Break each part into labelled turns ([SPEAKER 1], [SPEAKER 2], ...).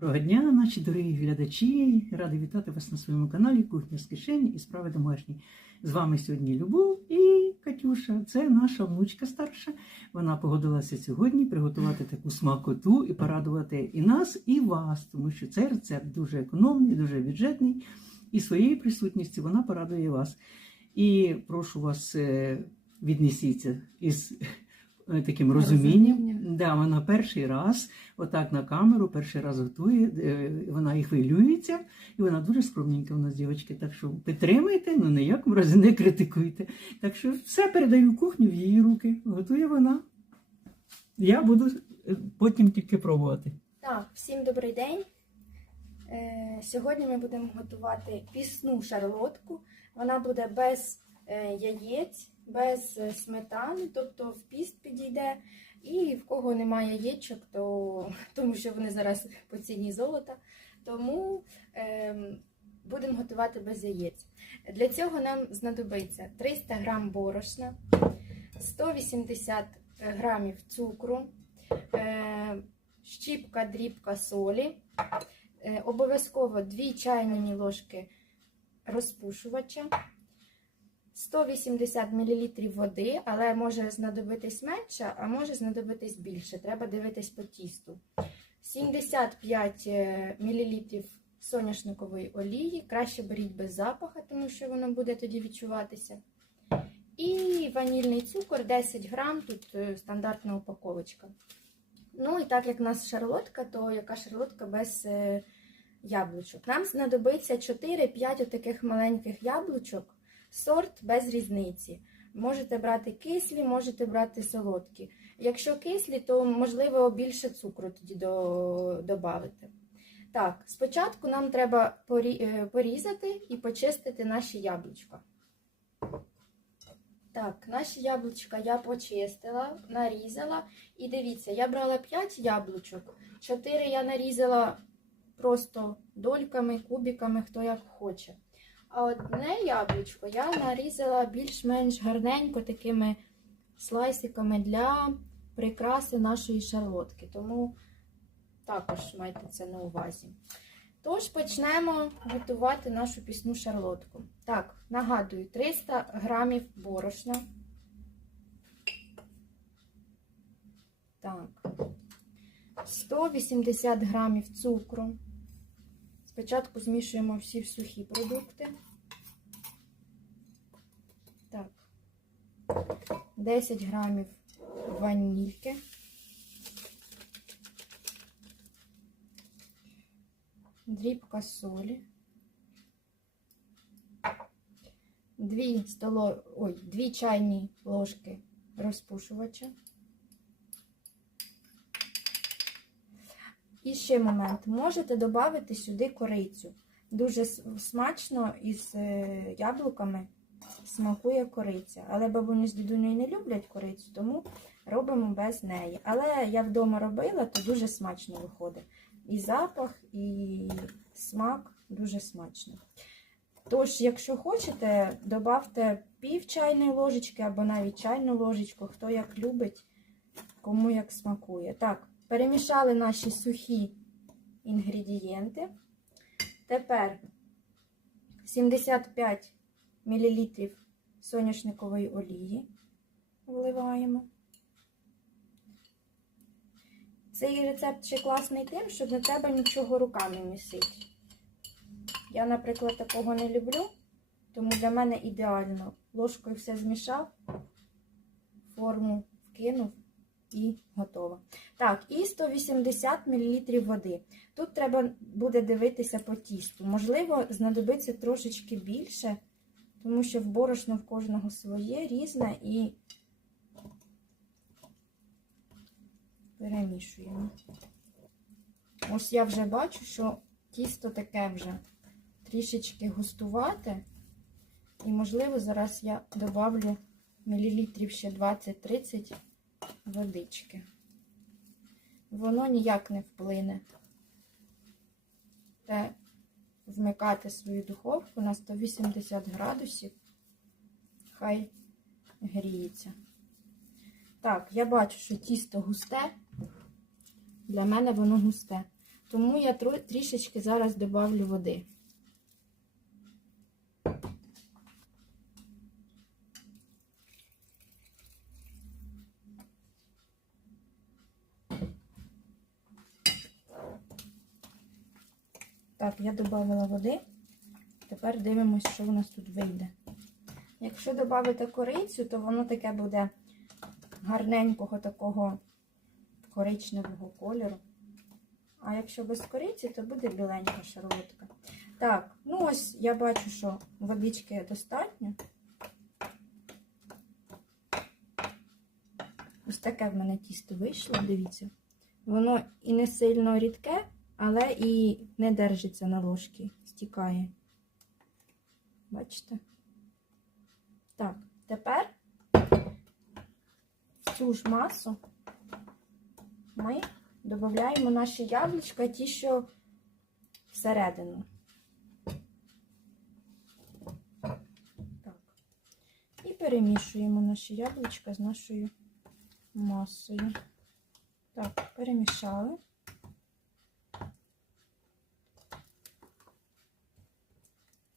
[SPEAKER 1] Доброго дня, наші дорогі глядачі. Радий вітати вас на своєму каналі Кухня з кишені і справи домашні. З вами сьогодні Любов і Катюша. Це наша внучка старша. Вона погодилася сьогодні приготувати таку смакоту і порадувати і нас, і вас, тому що цей рецепт дуже економний, дуже бюджетний, і своєю присутністю вона порадує вас. І прошу вас, е, віднесіться із таким розумінням. Да, вона перший раз, отак на камеру, перший раз готує, е, вона і хвилюється, і вона дуже скромненька у нас дівчатки. Так що підтримайте, ну ніякому разі не критикуйте. Так що все передаю кухню в її руки. Готує вона. Я буду е, потім тільки пробувати.
[SPEAKER 2] Так, всім добрий день. Е, сьогодні ми будемо готувати пісну шарлотку. Вона буде без е, яєць, без е, сметани, тобто в піст підійде. І в кого немає яєчок, то тому що вони зараз по ціні золота. Тому е, будемо готувати без яєць. Для цього нам знадобиться 300 грам борошна, 180 грамів цукру. Е, щіпка дрібка солі, е, обов'язково 2 чайні ложки розпушувача, 180 мл води, але може знадобитись менше, а може знадобитись більше. Треба дивитись по тісту. 75 мл соняшникової олії. Краще беріть без запаха, тому що воно буде тоді відчуватися. І ванільний цукор 10 грам, тут е, стандартна упаковочка. Ну і так як в нас шарлотка, то яка шарлотка без е, яблучок? Нам знадобиться 4-5 таких маленьких яблучок, сорт без різниці. Можете брати кислі, можете брати солодкі. Якщо кислі, то можливо більше цукру тоді до, додати. Так, спочатку нам треба е, порізати і почистити наші яблучка. Так, наші яблучка я почистила, нарізала. І дивіться, я брала 5 яблучок, 4 я нарізала просто дольками, кубиками, хто як хоче. А одне яблучко я нарізала більш-менш гарненько такими слайсиками для прикраси нашої шарлотки. Тому також майте це на увазі. Тож почнемо готувати нашу пісну шарлотку. Так, нагадую, 300 грамів борошна. Так. 180 грамів цукру. Спочатку змішуємо всі сухі продукти. Так. 10 грамів ванільки. Дрібка солі. 2 столо... Ой, 2 чайні ложки розпушувача. І ще момент. Можете додати сюди корицю. Дуже смачно із е, яблуками смакує кориця. Але бабуні з дідунею не люблять корицю, тому робимо без неї. Але я вдома робила, то дуже смачно виходить. І запах, і смак дуже смачно. Тож, якщо хочете, додавте пів чайної ложечки або навіть чайну ложечку, хто як любить, кому як смакує. Так, перемішали наші сухі інгредієнти. Тепер 75 мл соняшникової олії вливаємо. Цей рецепт ще класний тим, що не треба нічого руками місити. Я, наприклад, такого не люблю, тому для мене ідеально. Ложкою все змішав, форму вкинув і готово. Так, і 180 мл води. Тут треба буде дивитися по тісту. Можливо, знадобиться трошечки більше, тому що в борошно в кожного своє, різне і перемішуємо. Ось я вже бачу, що тісто таке вже трішечки густувате. І, можливо, зараз я добавлю мілілітрів ще 20-30 водички. Воно ніяк не вплине. Те вмикати свою духовку на 180 градусів. Хай гріється. Так, я бачу, що тісто густе. Для мене воно густе. Тому я трішечки зараз добавлю води. Так, я додала води. Тепер дивимося, що у нас тут вийде. Якщо додати корицю, то воно таке буде гарненького такого коричневого кольору. А якщо без кориці, то буде біленька шарлотка. Так, ну ось я бачу, що водички достатньо. Ось таке в мене тісто вийшло, дивіться. Воно і не сильно рідке, але і не держиться на ложці, стікає. Бачите? Так, тепер цю ж масу ми додаємо наші яблучка, ті, що всередину. Так. І перемішуємо наші яблучка з нашою масою. Так, перемішали.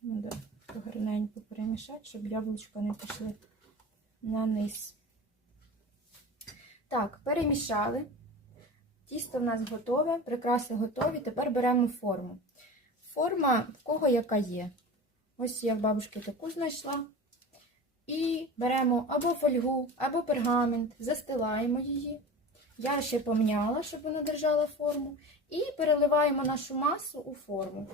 [SPEAKER 2] Треба гарненько перемішати, щоб яблучка не пішли на низ. Так, перемішали. Тісто в нас готове, прикраси готові. Тепер беремо форму. Форма в кого яка є. Ось я в бабушки таку знайшла. І беремо або фольгу, або пергамент, застилаємо її. Я ще помняла, щоб вона держала форму. І переливаємо нашу масу у форму.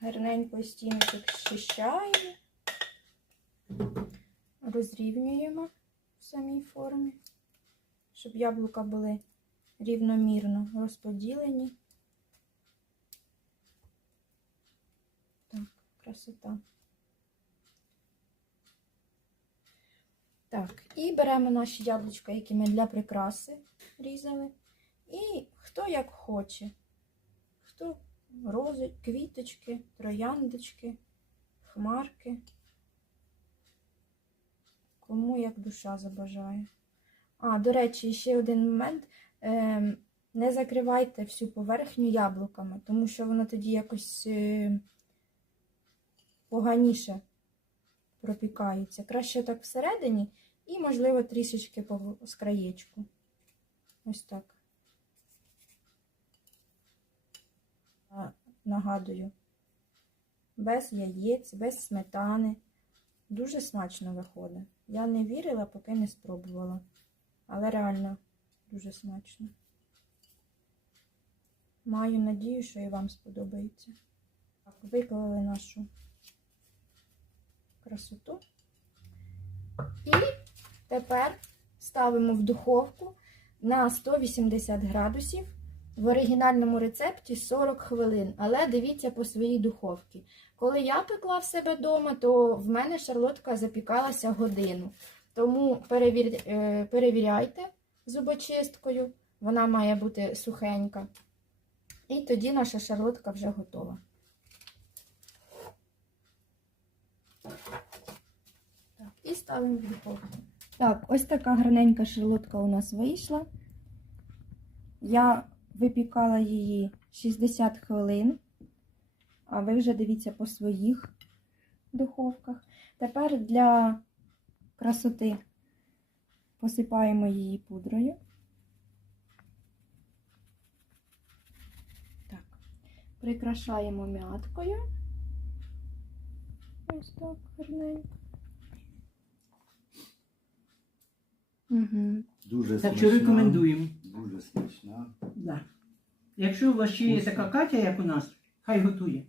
[SPEAKER 2] Гарненько стіночок щищаємо, розрівнюємо в самій формі, щоб яблука були рівномірно розподілені. Так, красота. Так, і беремо наші яблучка, які ми для прикраси різали. І хто як хоче. Хто рози, квіточки, трояндочки, хмарки. Кому як душа забажає. А, до речі, ще один момент. Ем, Не закривайте всю поверхню яблуками, тому що воно тоді якось е, поганіше пропікається. Краще так всередині і, можливо, трішечки з краєчку. Ось так. А, Нагадую, без яєць, без сметани. Дуже смачно виходить. Я не вірила, поки не спробувала. Але реально дуже смачно. Маю надію, що і вам сподобається. Так, виклали нашу красоту. І тепер ставимо в духовку на 180 градусів. В оригінальному рецепті 40 хвилин, але дивіться по своїй духовці. Коли я пекла в себе вдома, то в мене шарлотка запікалася годину. Тому перевір... е, перевіряйте зубочисткою, вона має бути сухенька. І тоді наша шарлотка вже готова. Так, і ставимо в духовку. Так, ось така гарненька шарлотка у нас вийшла. Я випікала її 60 хвилин, а ви вже дивіться по своїх духовках. Тепер для красоти посипаємо її пудрою. Так, прикрашаємо мяткою. Ось так гарненько. Угу.
[SPEAKER 3] Дуже
[SPEAKER 1] Так що рекомендуємо.
[SPEAKER 3] Дуже смачна.
[SPEAKER 1] Да. Якщо у вас ще є така Катя, як у нас, хай готує.